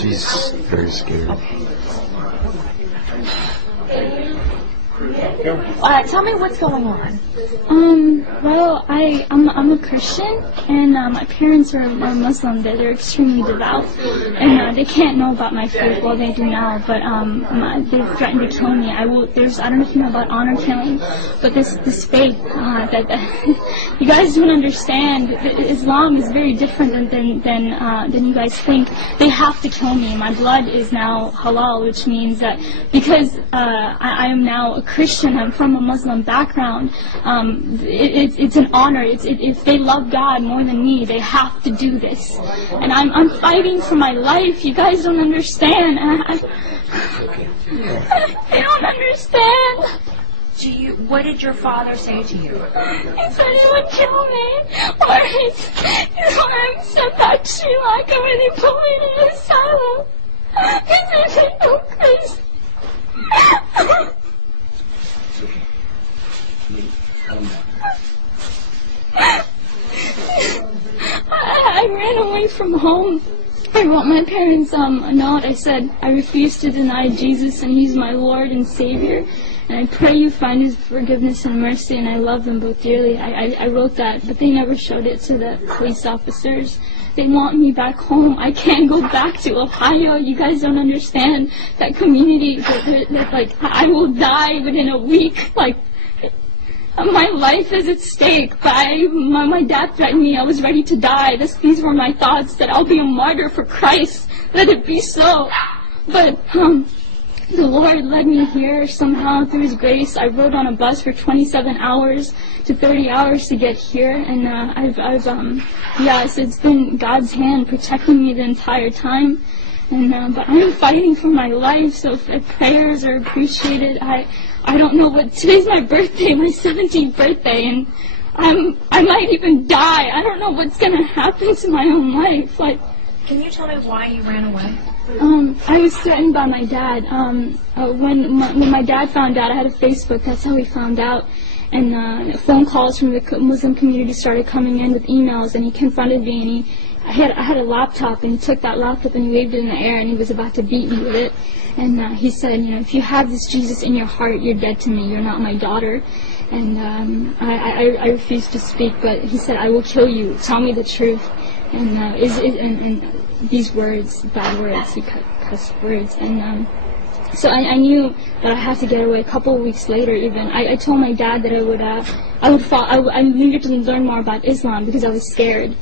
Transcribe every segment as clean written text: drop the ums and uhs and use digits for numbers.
She's very scared. Tell me what's going on. Well, I'm a Christian, and my parents are Muslim. They're extremely devout, and they can't know about my faith. Well, they do now, but they threatened to kill me. I don't know if you know about honor killing, but this faith that you guys don't understand. Islam is very different than you guys think. They have to kill me. My blood is now halal, which means that because I am now a Christian, I'm from a Muslim background, it's an honor. If they love God more than me, they have to do this. And I'm fighting for my life. You guys don't understand. They don't understand. What did your father say to you? He said he would kill me, or I'm sent back to Sri Lanka where they put me in an asylum. He said, "No, Chris." I ran away from home. I wrote my parents a note. I said, I refuse to deny Jesus, and He's my Lord and Savior, and I pray you find His forgiveness and mercy, and I love them both dearly. I wrote that, but they never showed it to the police officers. They want me back home. I can't go back to Ohio. You guys don't understand that community. That like, I will die within a week. Like, my life is at stake. My dad threatened me. I was ready to die. These were my thoughts, that I'll be a martyr for Christ. Let it be so. But the Lord led me here somehow through His grace. I rode on a bus for 27 hours to 30 hours to get here, and so it's been God's hand protecting me the entire time. And but I'm fighting for my life, so if prayers are appreciated. I don't know what, today's my birthday, my 17th birthday, and I might even die. I don't know what's gonna happen to my own life. Like, can you tell me why you ran away? I was threatened by my dad. When my dad found out, I had a Facebook, that's how he found out. And phone calls from the Muslim community started coming in with emails, and he confronted me, and I had a laptop, and he took that laptop and he waved it in the air, and he was about to beat me with it. And he said, if you have this Jesus in your heart, you're dead to me. You're not my daughter. And I refused to speak, but he said, I will kill you. Tell me the truth. And these words, bad words, he cussed words. And so I knew that I had to get away. A couple of weeks later, even I told my dad that I needed to learn more about Islam because I was scared.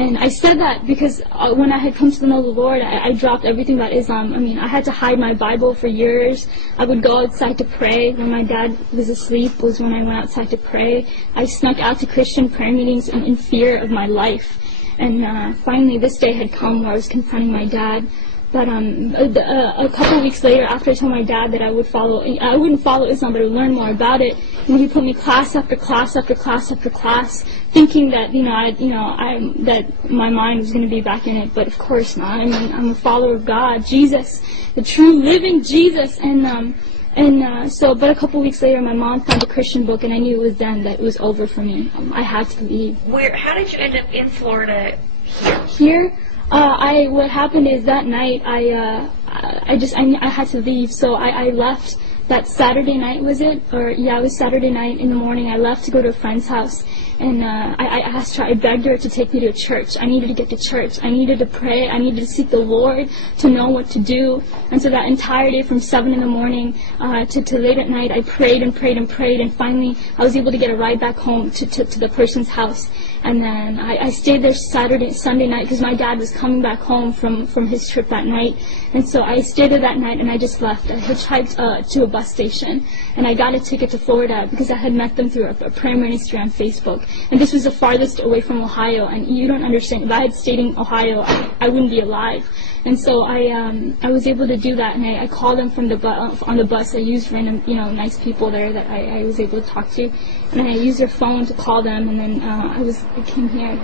And I said that because when I had come to know the Lord, I dropped everything about Islam. I mean, I had to hide my Bible for years. I would go outside to pray. When my dad was asleep was when I went outside to pray. I snuck out to Christian prayer meetings in fear of my life. And finally, this day had come where I was confronting my dad. But a couple of weeks later, after I told my dad that I wouldn't follow Islam, but I would learn more about it, and he put me class after class after class after class, thinking that that my mind was going to be back in it. But of course not. I mean, I'm a follower of God, Jesus, the true living Jesus, but a couple of weeks later, my mom found a Christian book, and I knew it was then that it was over for me. I had to leave. How did you end up in Florida here? What happened is that night I had to leave, so I left. That Saturday night, was it? It was Saturday night in the morning. I left to go to a friend's house, and I asked her, I begged her to take me to a church. I needed to get to church. I needed to pray. I needed to seek the Lord to know what to do. And so that entire day, from 7 in the morning to late at night, I prayed and prayed and prayed, and finally I was able to get a ride back home to the person's house. And then I stayed there Sunday night, because my dad was coming back home from his trip that night. And so I stayed there that night, and I just left. I hitchhiked to a bus station, and I got a ticket to Florida because I had met them through a prayer ministry on Facebook. And this was the farthest away from Ohio, and you don't understand. If I had stayed in Ohio, I wouldn't be alive. And so I was able to do that, and I called them from on the bus. I used random, nice people there that I was able to talk to, and I used their phone to call them, and then I came here.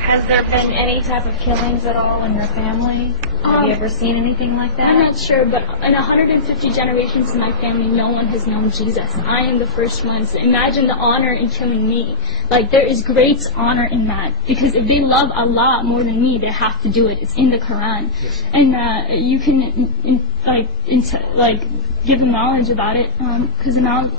Has there been any type of killings at all in your family? Have you ever seen anything like that? I'm not sure, but in 150 generations in my family, no one has known Jesus. I am the first one. So imagine the honor in killing me. Like, there is great honor in that. Because if they love Allah more than me, they have to do it. It's in the Qur'an. Yes. And you can, give them knowledge about it. Because now...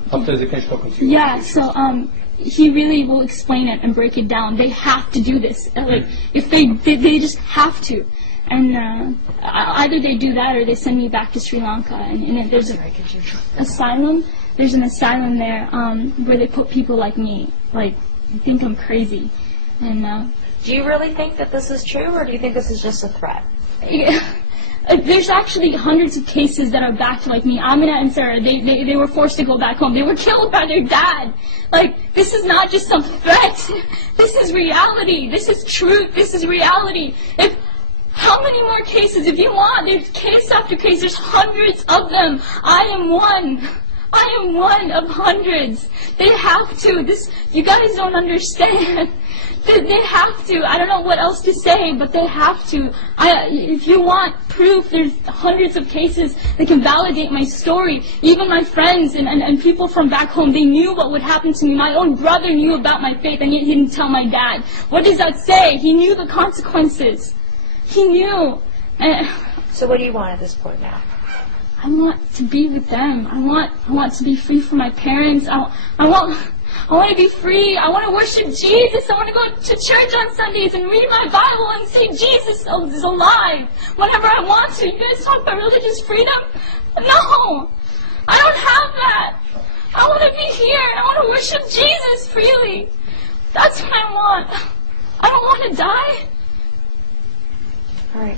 Yeah, so... he really will explain it and break it down. They have to do this. If they just have to. And either they do that or they send me back to Sri Lanka. And there's an asylum. There's an asylum there where they put people like me. Like, think I'm crazy. And do you really think that this is true, or do you think this is just a threat? Yeah. There's actually hundreds of cases that are back like me. Amina and Sarah, they were forced to go back home. They were killed by their dad. Like, this is not just some threat. This is reality. This is truth. This is reality. How many more cases? If you want, there's case after case. There's hundreds of them. I am one. I am one of hundreds. They have to. You guys don't understand. They have to. I don't know what else to say, but they have to. If you want proof, there's hundreds of cases that can validate my story. Even my friends and people from back home, they knew what would happen to me. My own brother knew about my faith, and yet he didn't tell my dad. What does that say? He knew the consequences. He knew. So what do you want at this point now? I want to be with them. I want to be free from my parents. I want to be free. I want to worship Jesus. I want to go to church on Sundays and read my Bible and say Jesus is alive whenever I want to. You guys talk about religious freedom? No. I don't have that. I want to be here. I want to worship Jesus freely. That's what I want. I don't want to die. All right.